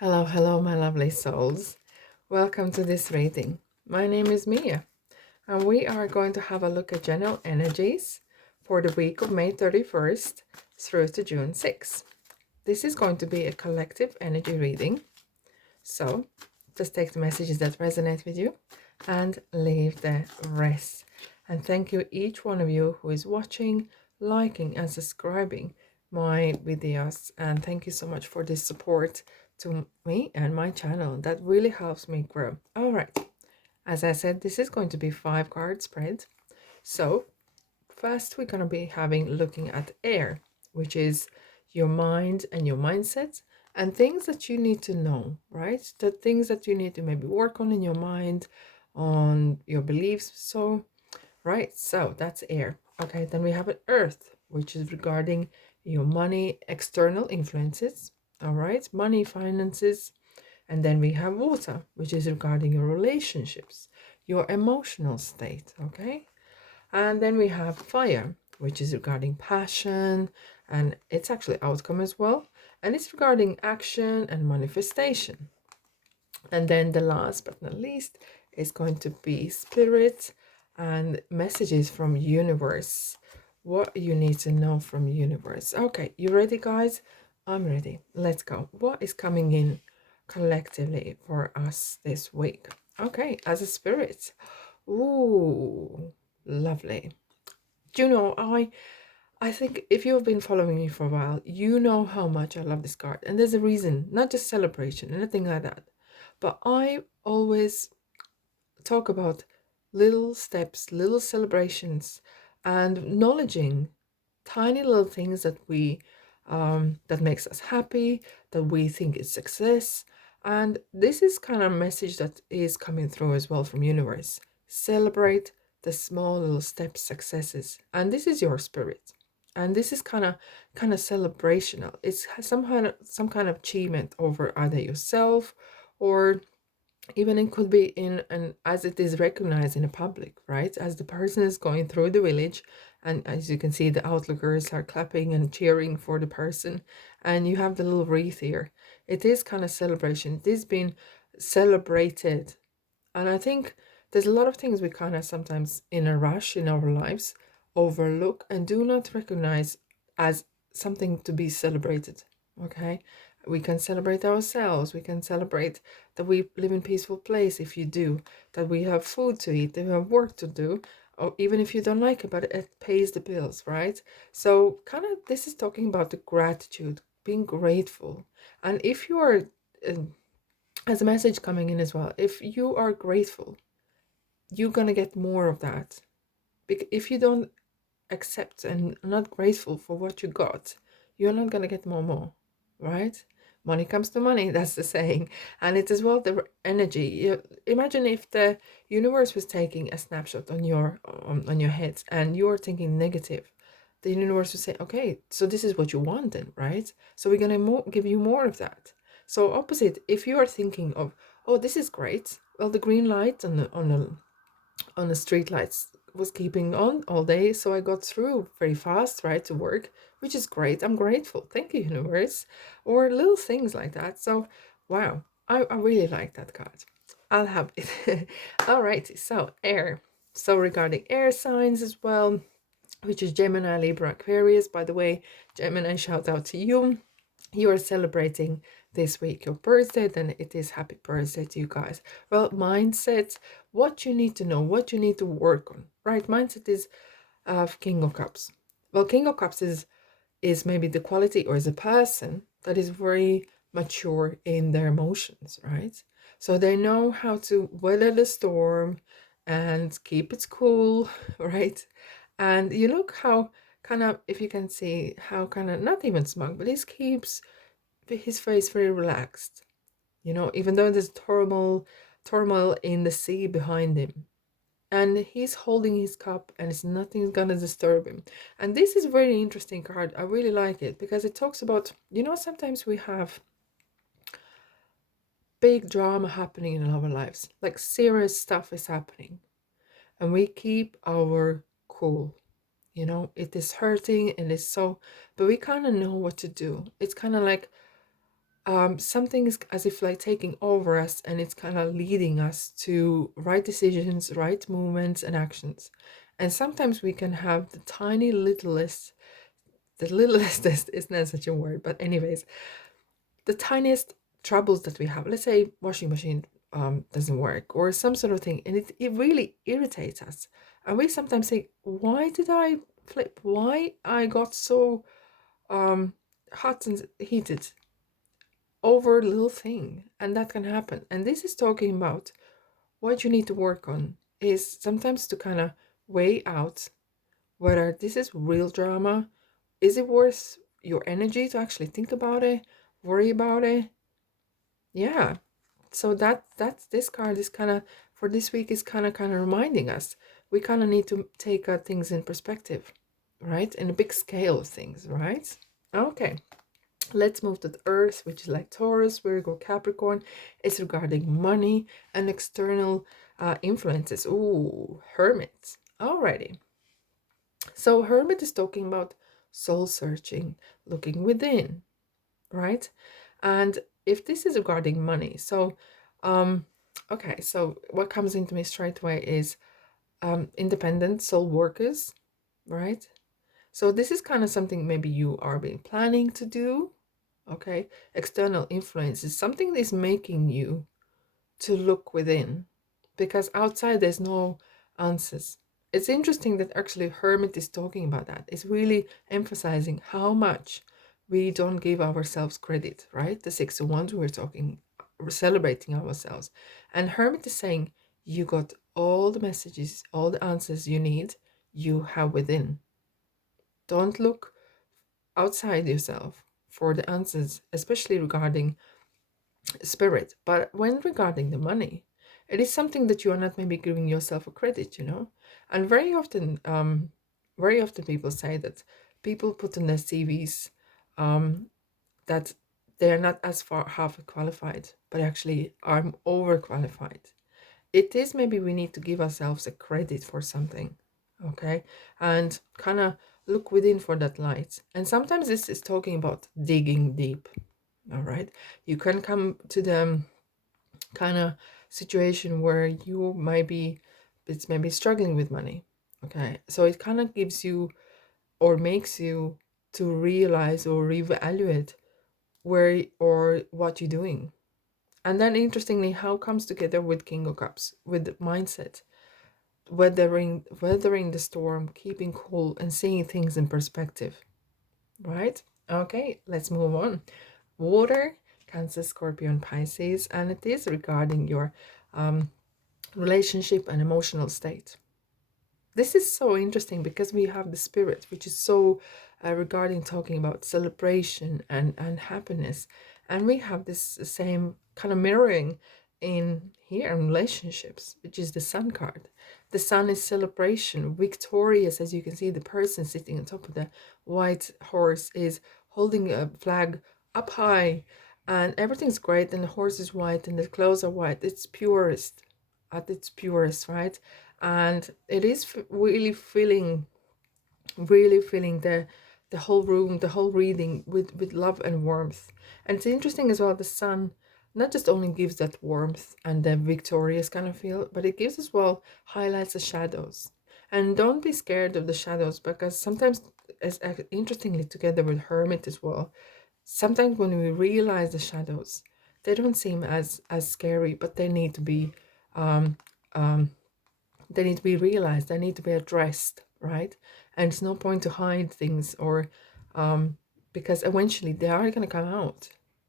Hello, hello, my lovely souls. Welcome to this reading. My name is Mia, and we are going to have a look at general energies for the week of May 31st through to June 6th. This is going to be a collective energy reading, so just take the messages that resonate with you and leave the rest. And thank you, each one of you who is watching, liking, and subscribing my videos. And thank you so much for this support to me and my channel. That really helps me grow. All right. As I said, this is going to be 5-card spread. So first we're going to be looking at air, which is your mind and your mindset and things that you need to know, right? The things that you need to maybe work on in your mind, on your beliefs. So, right, so that's air. Okay, then we have an earth, which is regarding your money, external influences. All right, money, finances. And then we have water, which is regarding your relationships, your emotional state. Okay, and then we have fire, which is regarding passion, and it's actually outcome as well. And it's regarding action and manifestation. And then the last but not least is going to be spirit and messages from universe. What you need to know from universe. Okay, you ready, guys? I'm ready. Let's go. What is coming in collectively for us this week? Okay, as a spirit. Ooh, lovely. Do you know, I think if you have been following me for a while, you know how much I love this card. And there's a reason, not just celebration, anything like that. But I always talk about little steps, little celebrations, and acknowledging tiny little things that we that makes us happy, that we think is success. And this is kind of a message that is coming through as well from universe. Celebrate the small little steps, successes, and this is your spirit. And this is kind of celebrational. It's some kind of achievement over either yourself, or even it could be in and as it is recognized in the public, right? As the person is going through the village, and as you can see, the outlookers are clapping and cheering for the person, and you have the little wreath here. It is kind of celebration. It is being celebrated. And I think there's a lot of things we kind of sometimes in a rush in our lives overlook and do not recognize as something to be celebrated. Okay, we can celebrate ourselves. We can celebrate that we live in peaceful place, if you do, that we have food to eat, that we have work to do, or even if you don't like it, but it pays the bills, right? So kind of this is talking about the gratitude, being grateful. And if you are as a message coming in as well, if you are grateful, you're gonna get more of that. Because if you don't accept and not grateful for what you got, you're not gonna get more, right? Money comes to money, that's the saying. And it's as well the energy. Imagine if the universe was taking a snapshot on your head and you're thinking negative. The universe would say, okay, so this is what you want then, right? So we're gonna give you more of that. So opposite, if you are thinking of, oh, this is great, well, the green light on the street lights was keeping on all day, so I got through very fast, right, to work, which is great. I'm grateful. Thank you, universe. Or little things like that. So, wow, I really like that card. I'll have it. All right, so air. So regarding air signs as well, which is Gemini, Libra, Aquarius. By the way, Gemini, shout out to you. You are celebrating this week your birthday, then it is happy birthday to you guys. Well, mindset, what you need to know, what you need to work on, right? Mindset is King of Cups. Well, King of Cups is maybe the quality or is a person that is very mature in their emotions, right? So they know how to weather the storm and keep it cool, right? And you look how kind of, if you can see how kind of not even smug, but he keeps his face very relaxed, even though there's turmoil in the sea behind him, and he's holding his cup and it's nothing's gonna disturb him. And this is a very interesting card. I really like it because it talks about, sometimes we have big drama happening in our lives, like serious stuff is happening, and we keep our cool. It is hurting and it's so, but we kind of know what to do. It's kind of like something is as if like taking over us, and it's kind of leading us to right decisions, right movements and actions. And sometimes we can have the tiny littlest, the littlest is not such a word, but anyways, the tiniest troubles that we have. Let's say washing machine doesn't work or some sort of thing, and it really irritates us. And we sometimes say, why did I flip? Why I got so um hot and heated over a little thing? And that can happen. And this is talking about what you need to work on is sometimes to kind of weigh out whether this is real drama. Is it worth your energy to actually think about it, worry about it? Yeah. So that's this card is kind of for this week is kind of reminding us we kind of need to take things in perspective, right? In a big scale of things, right? Okay. Let's move to the earth, which is like Taurus, Virgo, Capricorn. It's regarding money and external influences. Ooh, Hermit. Alrighty. So Hermit is talking about soul searching, looking within, right? And if this is regarding money, so okay, so what comes into me straight away is independent soul workers, right? So this is kind of something maybe you are been planning to do. Okay, external influence is something that is making you to look within, because outside there's no answers. It's interesting that actually Hermit is talking about that. It's really emphasizing how much we don't give ourselves credit, right? The 6 of Wands, we're celebrating ourselves. And Hermit is saying, you got all the messages, all the answers you need, you have within. Don't look outside yourself for the answers, especially regarding spirit. But when regarding the money, it is something that you are not maybe giving yourself a credit, And very often people say that people put in their CVs that they are not as far half qualified, but actually are overqualified. It is maybe we need to give ourselves a credit for something, okay, and kind of look within for that light. And sometimes this is talking about digging deep. All right, you can come to the kind of situation where you might be, it's maybe struggling with money. Okay, so it kind of gives you or makes you to realize or reevaluate where or what you're doing. And then interestingly, how comes together with King of Cups, with the mindset, weathering the storm, keeping cool and seeing things in perspective, right? Okay, let's move on. Water, Cancer, Scorpio, and Pisces, and it is regarding your relationship and emotional state. This is so interesting because we have the spirit, which is so regarding talking about celebration and happiness, and we have this same kind of mirroring in here in relationships, which is the Sun card. The Sun is celebration, victorious. As you can see, the person sitting on top of the white horse is holding a flag up high, and everything's great, and the horse is white and the clothes are white. It's purest at its purest, right? And it is really filling the whole room, the whole reading with love and warmth. And it's interesting as well, the Sun not just only gives that warmth and the victorious kind of feel, but it gives as well highlights the shadows. And don't be scared of the shadows, because sometimes, as interestingly together with Hermit as well, sometimes when we realize the shadows, they don't seem as scary, but um um they need to be realized, they need to be addressed, right? And it's no point to hide things or because eventually they are going to come out,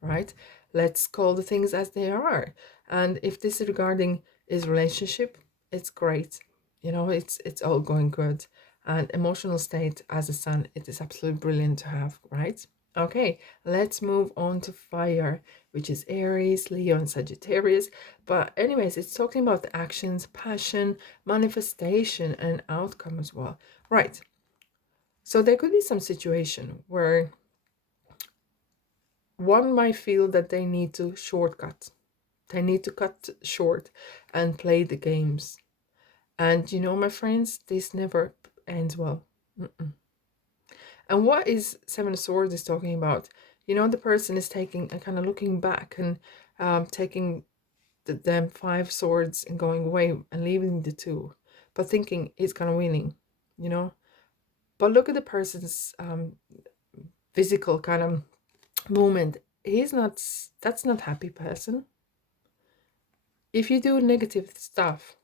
right? Let's call the things as they are. And if this is regarding his relationship, it's great, it's all going good. And emotional state as a Sun, it is absolutely brilliant to have, right? Okay, let's move on to fire, which is Aries, Leo, and Sagittarius. But anyways, it's talking about the actions, passion, manifestation, and outcome as well. Right. So there could be some situation where one might feel that they need to shortcut. They need to cut short and play the games. And my friends, this never ends well. Mm-mm. And what is Seven of Swords is talking about? You know, the person is taking and kind of looking back and taking them 5 swords and going away and leaving the 2, but thinking he's kind of winning, you know. But look at the person's physical kind of movement. He's not, that's not happy person. If you do negative stuff,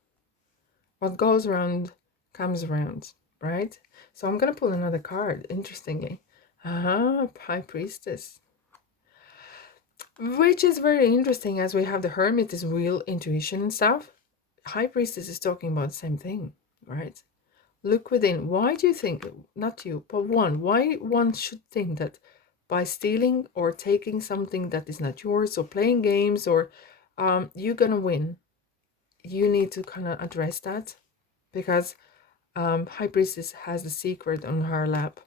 what goes around comes around, right? So I'm gonna pull another card, interestingly. High Priestess. Which is very interesting, as we have the Hermit is real intuition and stuff. High Priestess is talking about the same thing, right? Look within. Why do you think, not you, but why one should think that by stealing or taking something that is not yours or playing games or you're gonna win? You need to kind of address that, because High Priestess has the secret on her lap.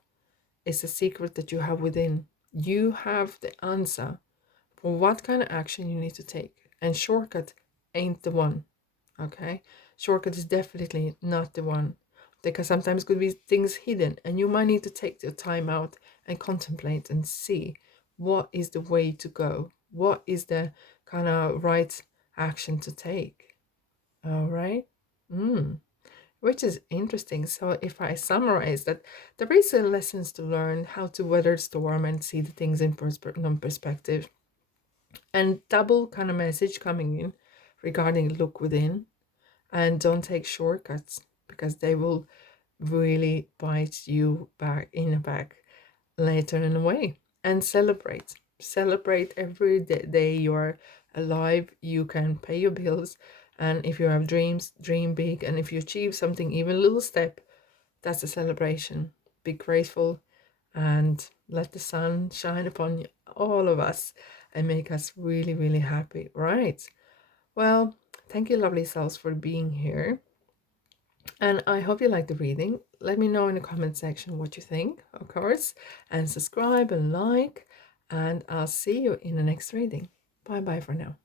It's a secret that you have within. You have the answer for what kind of action you need to take. And shortcut ain't the one. Okay? Shortcut is definitely not the one. Because sometimes could be things hidden, and you might need to take your time out and contemplate and see what is the way to go. What is the kind of right action to take? All right. Which is interesting. So if I summarize that, there is a lessons to learn how to weather the storm and see the things in perspective, and double kind of message coming in regarding look within, and don't take shortcuts, because they will really bite you back in the back later in a way. And celebrate every day you are alive. You can pay your bills, and if you have dreams, dream big, and if you achieve something, even a little step, that's a celebration. Be grateful and let the sun shine upon all of us and make us really, really happy. Right. Well, thank you, lovely souls, for being here. And I hope you like the reading. Let me know in the comment section what you think, of course, and subscribe and like. And I'll see you in the next reading. Bye bye for now.